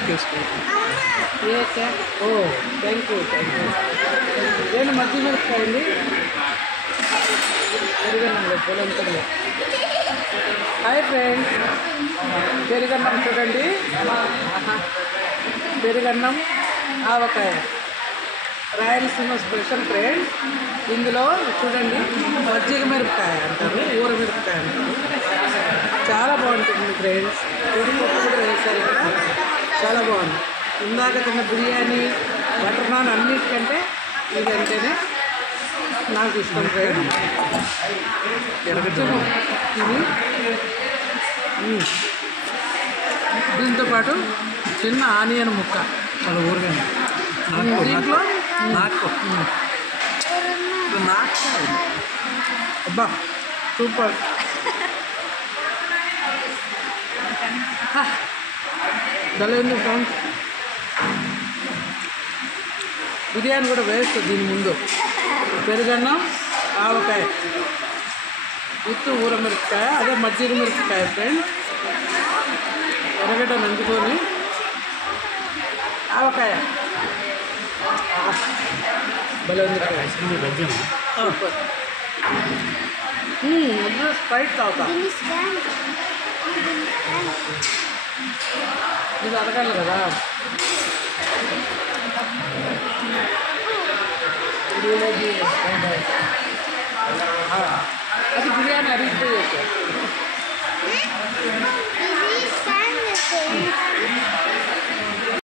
ఎక్కేసుకుంటాం. Oh thank you నేను మధ్య మిరపకాయ అండి పెరుగన్నంలో పొలంతలో. హాయ్ ఫ్రెండ్స్, పెరుగన్నం చూడండి. పెరుగన్నం ఆవకాయ రాయలసీమ స్పెషల్ ఫ్రెండ్స్. ఇందులో చూడండి మజ్జిగ మిరపకాయ అంటారు, ఊర మిరపకాయ అంటారు. చాలా బాగుంటుంది ఫ్రెండ్స్. ఉడిపప్పు కూడా వేశారు కదా, చాలా బాగుంది. ఇందాక తిన్న బిర్యానీ, బటర్ నాన్ అన్నిటికంటే ఇదంటేనే నాకు ఇష్టం ఫ్రెండ్స్. దీంతో పాటు చిన్న ఆనియన్ ముక్క చాలా ఊరిగా దీంట్లో నాకు అబ్బా సూపర్. భలేంది ఫ్రెండ్స్. బిర్యానీ కూడా వేస్ట్ దీని ముందు. పెరుగన్నం ఆవకాయ ఉత్తు ఊర మిరపకాయ, అదే మజ్జిగ మిరపకాయ ఫ్రెండ్స్. ఎర్రగడ్డ నంచుకొని ఆవకాయ భలే ఉంది ఫ్రెండ్స్. సూపర్. స్ప్రైట్ తాగుతా. ఇది అడగాలి కదా. అది బిర్యానీ అడిగితే చేస్తాను.